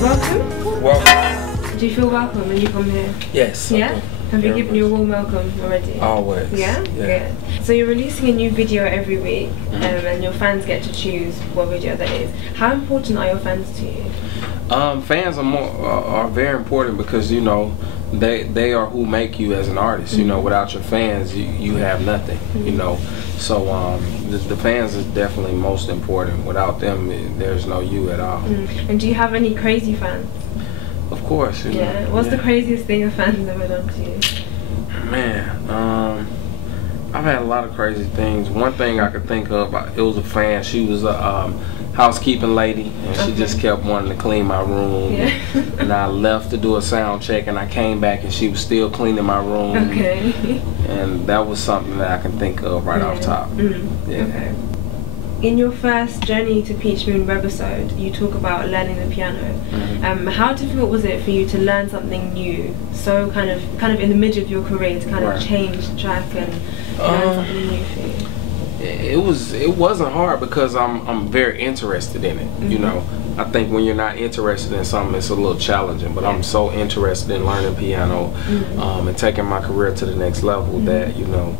Welcome. Welcome. Do you feel welcome when you come here? Yes. Yeah? Have you given you a warm welcome already? Always. Yeah? Good. So you're releasing a new video every week, and your fans get to choose what video that is. How important are your fans to you? Fans are very important because, you know, they are who make you as an artist. You know, without your fans, you have nothing. You know, so the fans is definitely most important. Without them, there's no you at all. And do you have any crazy fans? Of course. You know, What's the craziest thing a fan's ever done to you? Man, I've had a lot of crazy things. One thing I could think of, it was a fan. She was a housekeeping lady, and she just kept wanting to clean my room. And I left to do a sound check, and I came back, and she was still cleaning my room. And that was something that I can think of right off top. Okay. In your first journey to Peach Moon webisode, you talk about learning the piano. How difficult was it for you to learn something new, so kind of in the middle of your career, to kind of change track and learn something new for you? It wasn't hard because I'm very interested in it. You know, I think when you're not interested in something, it's a little challenging. But I'm so interested in learning piano and taking my career to the next level that, you know,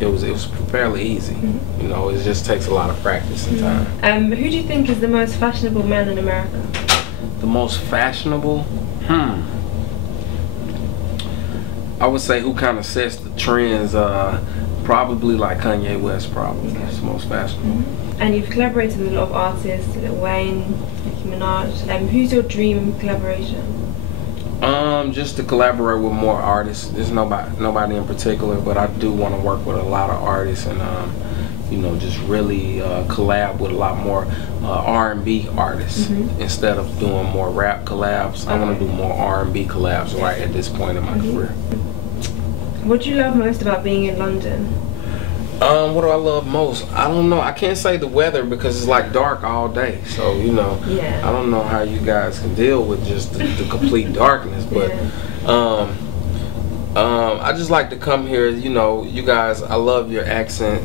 it was fairly easy. You know, it just takes a lot of practice and time. Who do you think is the most fashionable man in America? The most fashionable? I would say who kind of sets the trends, probably like Kanye West, probably. That's the most fashionable. And you've collaborated with a lot of artists, Lil Wayne, Nicki Minaj. Who's your dream collaboration? Just to collaborate with more artists. There's nobody in particular, but I do want to work with a lot of artists and you know, just really collab with a lot more R&B artists instead of doing more rap collabs. I want to do more R&B collabs right at this point in my career. What do you love most about being in London? What do I love most? I don't know. I can't say the weather because it's like dark all day. So, you know, I don't know how you guys can deal with just the complete darkness. But I just like to come here. You know, you guys, I love your accent.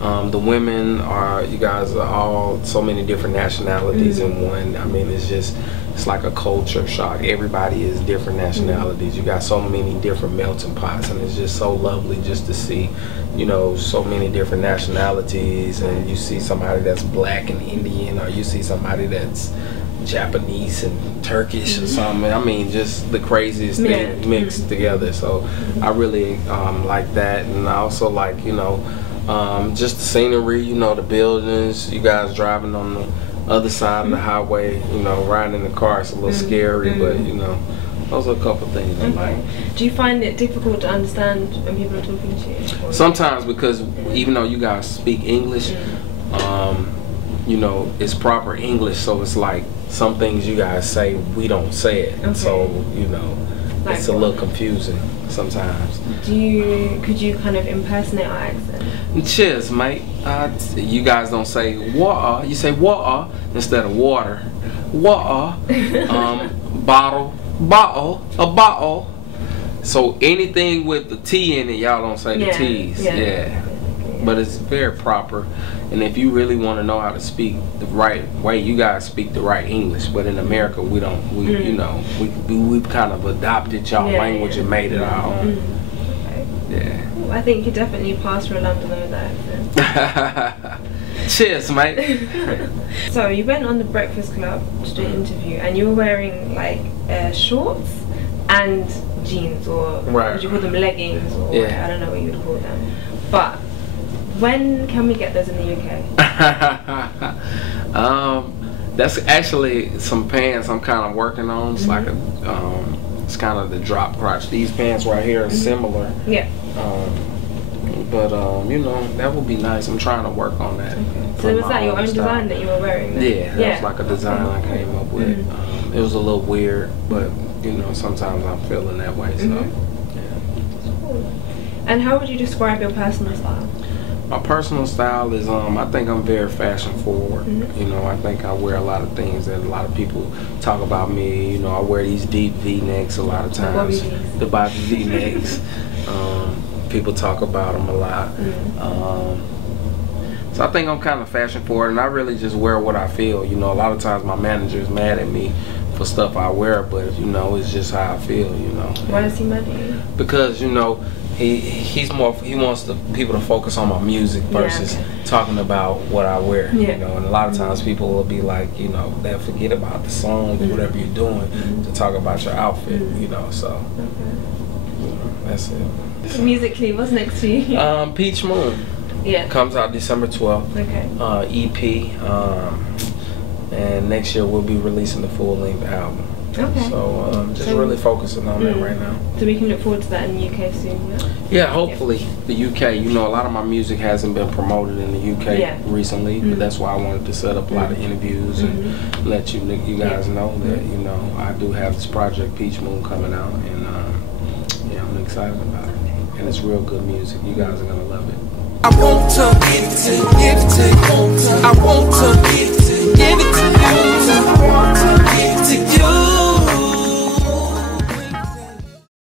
The women you guys are all so many different nationalities in one. I mean, it's like a culture shock. Everybody is different nationalities. You got so many different melting pots, and it's just so lovely just to see, you know, so many different nationalities. And you see somebody that's black and Indian, or you see somebody that's Japanese and Turkish or something. I mean, just the craziest thing mixed together. So I really like that, and I also like, you know, just the scenery, you know, the buildings, you guys driving on the other side of the highway, you know, riding in the car, it's a little scary, but, you know, those are a couple things I like. Do you find it difficult to understand when people are talking to you? Sometimes, because even though you guys speak English, you know, it's proper English, so it's like some things you guys say, we don't say it. So, you know, it's a little confusing sometimes. Could you kind of impersonate our accent? Cheers, mate. You guys don't say water, you say water instead of water. Water, bottle, a bottle. So anything with the T in it, y'all don't say the T's. But it's very proper. And if you really want to know how to speak the right way, you guys speak the right English. But in America, we don't. You know, we've kind of adopted y'all language and made it our own. I think you definitely passed for a Londoner with that accent. Cheers, mate. So you went on the Breakfast Club to do an interview, and you were wearing like shorts and jeans, or would you call them leggings, or I don't know what you would call them. But when can we get those in the UK? That's actually some pants I'm kind of working on. It's like a it's kind of the drop crotch. These pants right here are similar. But you know, that would be nice. I'm trying to work on that. So was that your own design that you were wearing then? That was like a design I came up with. It was a little weird, but you know, sometimes I'm feeling that way. So And how would you describe your personal style? My personal style is, I think I'm very fashion forward. You know, I think I wear a lot of things that a lot of people talk about me. You know, I wear these deep V-necks a lot of times. The Bobby V-necks. People talk about them a lot. So I think I'm kind of fashion forward, and I really just wear what I feel. You know, a lot of times my manager is mad at me for stuff I wear, but you know, it's just how I feel. You know. Why is he mad at you? Because you know, he wants the people to focus on my music versus talking about what I wear. You know, and a lot of times people will be like, you know, they'll forget about the song or whatever you're doing to talk about your outfit. You know, so you know, that's it. Musically, what's next for you? Peach Moon. Yeah. Comes out December 12th. Okay. EP. And next year we'll be releasing the full-length album. Okay. So just really focusing on that right now. So we can look forward to that in the UK soon, yeah? Yeah, hopefully. The UK. You know, a lot of my music hasn't been promoted in the UK recently, but that's why I wanted to set up a lot of interviews and let you guys know that, you know, I do have this project, Peach Moon, coming out, and yeah, I'm excited about it. And it's real good music. You guys are going to love it. I want to give it to you. I want to